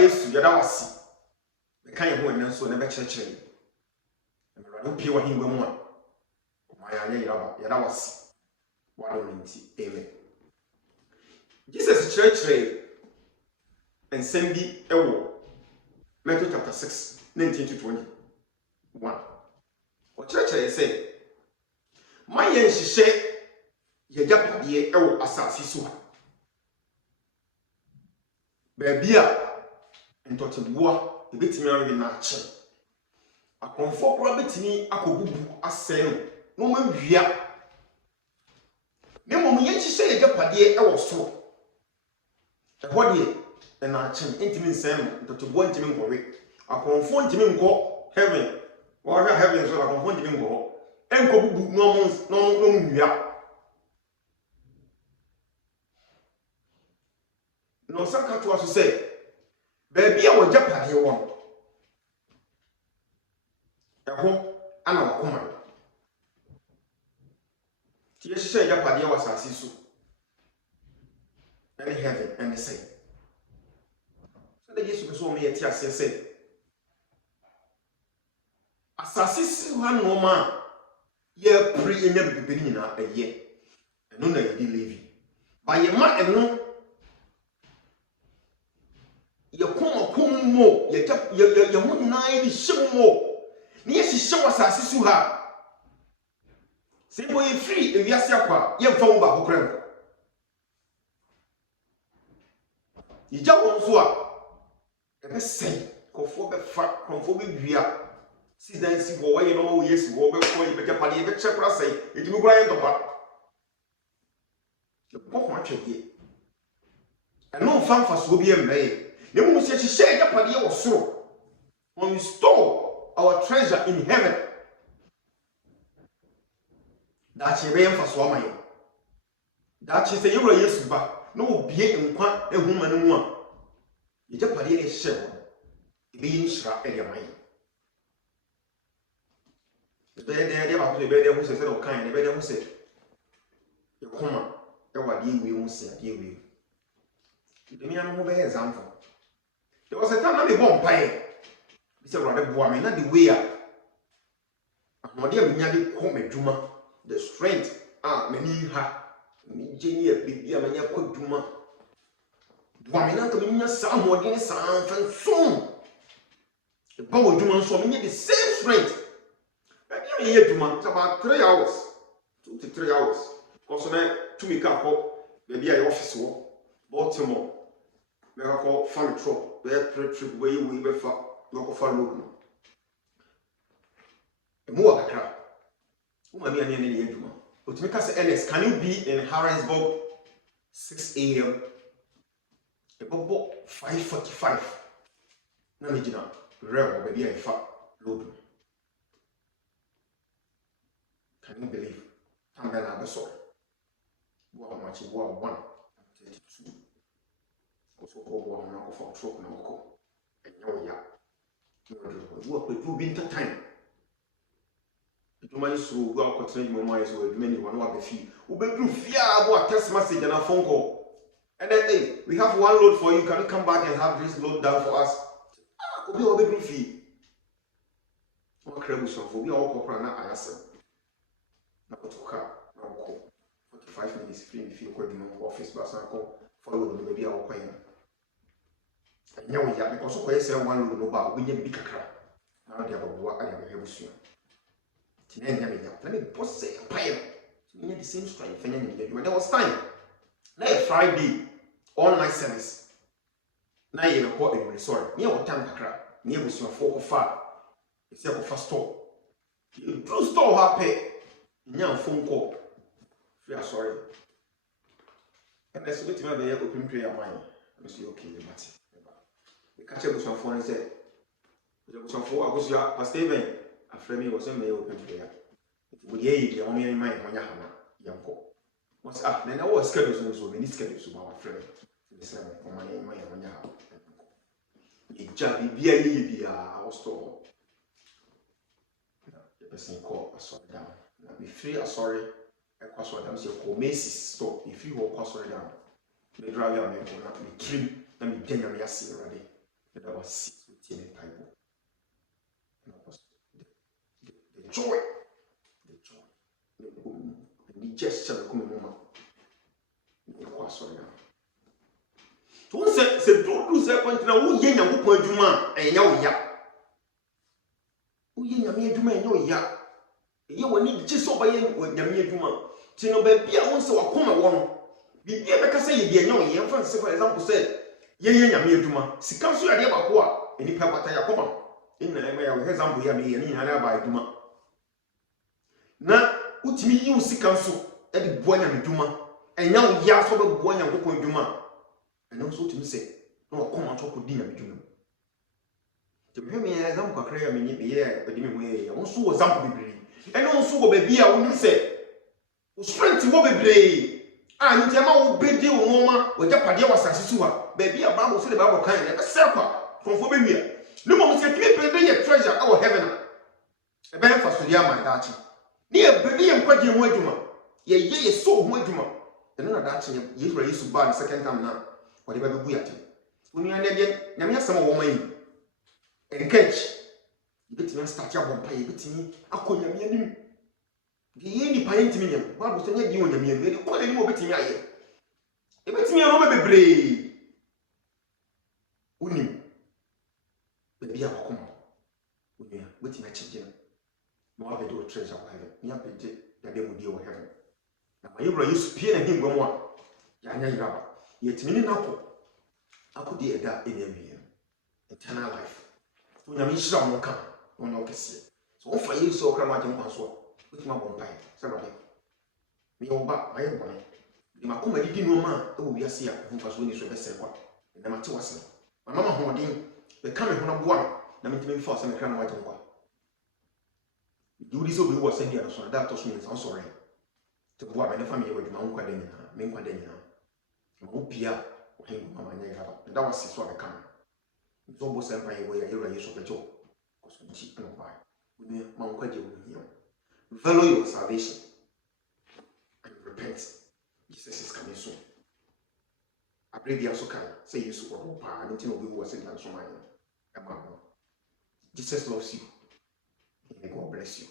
Yesu yada wasi be kan ye ho enen so na be kyerkyere emrade pie wa hinwa mu a omaya anye yada wasi wado nti amen. Jesus kyerkyere ensem bi ewo Matthew chapter 6 19 to 21 o kyerkyere say man ye nhihye ye japade ewo asase so ha Babia ntoteboa ebetimi awe na ache akonfo kora betimi akobubu asɛn no ma wia ne mom ye nhihye ye japade ewo so ɛhɔ de na ache ntimi nsɛn ntoteboa ntimi nkɔwe akonfo ntimi nkɔ heaven wɔhwɛ heaven so akonfo ntimi nkɔ enkobubu no wia no sanka to aso say baabi a wogya pade won ɛho ana wakoma ti yehye gya pade wa asase so and heaven and the same so the Jesus so me yeti ase say asase si ha no ma ye pre enya bibiri nyina eye eno na yedi levi ba ye ma eno ye kom mo ye ho nai bi hye mo ne ye hye wasase su ha se bo ye free ewiase akwa ye mfa wo ba hokran ye ja won so a e be sei kofo be fa konfo be wia sidan si go waye no wo Yesu wo be ko ye be japade ye be chekura sei edimi kura ye dopa ye bo ko atwede eno mfa so bi emre ne mu se hye japade ye wo soro when we store our treasure in heaven that che be mfa so amaye that che se yewura Yesu ba no obie nkwa ehuma no mu a ye japade ye hye wo e be yinhira e de amaye de ba ko be de ho se se do kan de be de ho se e koma e wa de ewie ho se de ewie de mi am ho be example there was a time na me bon pai bi se brother boa me na the way a ahode a menya de ko medwuma the strength mani ha mi geni e bibia manya ko dwuma boa me na ka menya sa ahode ne sa fan so e ba wo dwuma so menya the same strength I mean, it's about 3 hours, 2 to 3 hours. Also, to me, maybe I office work, Baltimore, maybe I call family trip, trip where you will be local farm. A more crap. Who may be an enemy in Juma. But to make us NS, can you be in Harrisburg 6 a.m. About 5:45? No, me, Gina, real, maybe I fat load. Can you believe? I'm going to have a soul. What much you want 1:32. Also, go on now for truck no go. And no, yeah. Work with 2 winter time. It might so well continue my mind so many one of the fee. We be do fear about text message and a phone call. And then hey, we have 1 load for you. Can you come back and have this load done for us? We will be do fee. What crabs for we all corporate now I answer. Na kutoka na uko 45 minutes free if you could do office bus and call follow the maybe our coin. And now we have because of course 1 load no ba we need big kakra. Now they have what I have here soon. Tinen ya me ya. Let me boss say pile. So we need the same strength fanya ni but there was time. Na Friday online service. Na ye no ko e sorry. Me o time kakra. Me e busu afo ko fa. E se ko fa store. You do store happy. Nyam phone call. Free sorry. And that's what you have open prayer mind. I say okay, but the catch up with some phone and say, some phone I go see Pastor Steven. A friend me was saying me open prayer. Would ye be on me in mind when you have young call. What's up? Then I was scheduled so many schedules to my friend. The same for my mind when you have. It just be a house store. The person call a sort down. Be free sorry I so them say ko Macy's store if you walk sorry down me drive am me trim na me genya me ase ready that was sit in the Bible. And of course, the joy, the gesture of coming woman. To say do say point na wo ye nyankopon adwuma enya wo ya. Wo ye nyame adwuma enya wo ya. Ye woni gye so ba ye nyame adwuma. Ti no ba bia wo se wakoma wo no. Bibia beka say ye enya wo ye. For example say ye nyame adwuma. Sika so ya de ba ko a eni pa kwata yakoma. Inna na ya wo example ya me ye ni nyane ba adwuma. Na utimi yi wo sika so e de boa nyame adwuma. Enya wo ya so ba boa nyankopon adwuma. And also to say, no, come and talk with dinner between to me, as I'm crazy, I mean, yeah, but in way, also was some baby, and also baby, I wouldn't say, strength to what baby. And the amount of big deal, Mama, with Japadia was a sua, baby, a Bible said about kind of a circle from Phobia. No one said, me a treasure, our heaven. A band for Sudia, my darty. Near baby and quite your weduma. Ye, so weduma. And then a darty, you used to buy the second time now. Whatever we are to. When you are there, Namia some woman and catch. You get me a statue of one pay, you get me a coyamian. The any pine to me, what was the you and the mere, you call any more betting I. It makes me a rubber brave. Unim. Baby, I will come. When you are waiting at children. No other do a treasure of heaven. Near Pete, that they will be over heaven. Now, my neighbor used to peer and him go on. Yana. Yet meaning I could hear that in eternal life. So you miss some come on no kiss. So for you so come out in Paswa, with my one pie, Sarah. Me on back, I am one. The Macuma didn't know man, oh, we are seeing who was winning so best what. And the matter was my mamma holding the coming one of one, the meeting for some crown white and one. You disobey was sent here, so that was means I'm sorry. To go up in the family with my uncle Denina, Minqua Denina. Opia, Mamma, and that was his one coming. It's almost empire where you're a use of the job. Because when she don't buy, we may Mount Quadio with you. Value your salvation and repent. Jesus is coming soon. I pray the also can say you so power, and until we was in so mine. Jesus loves you. And God bless you.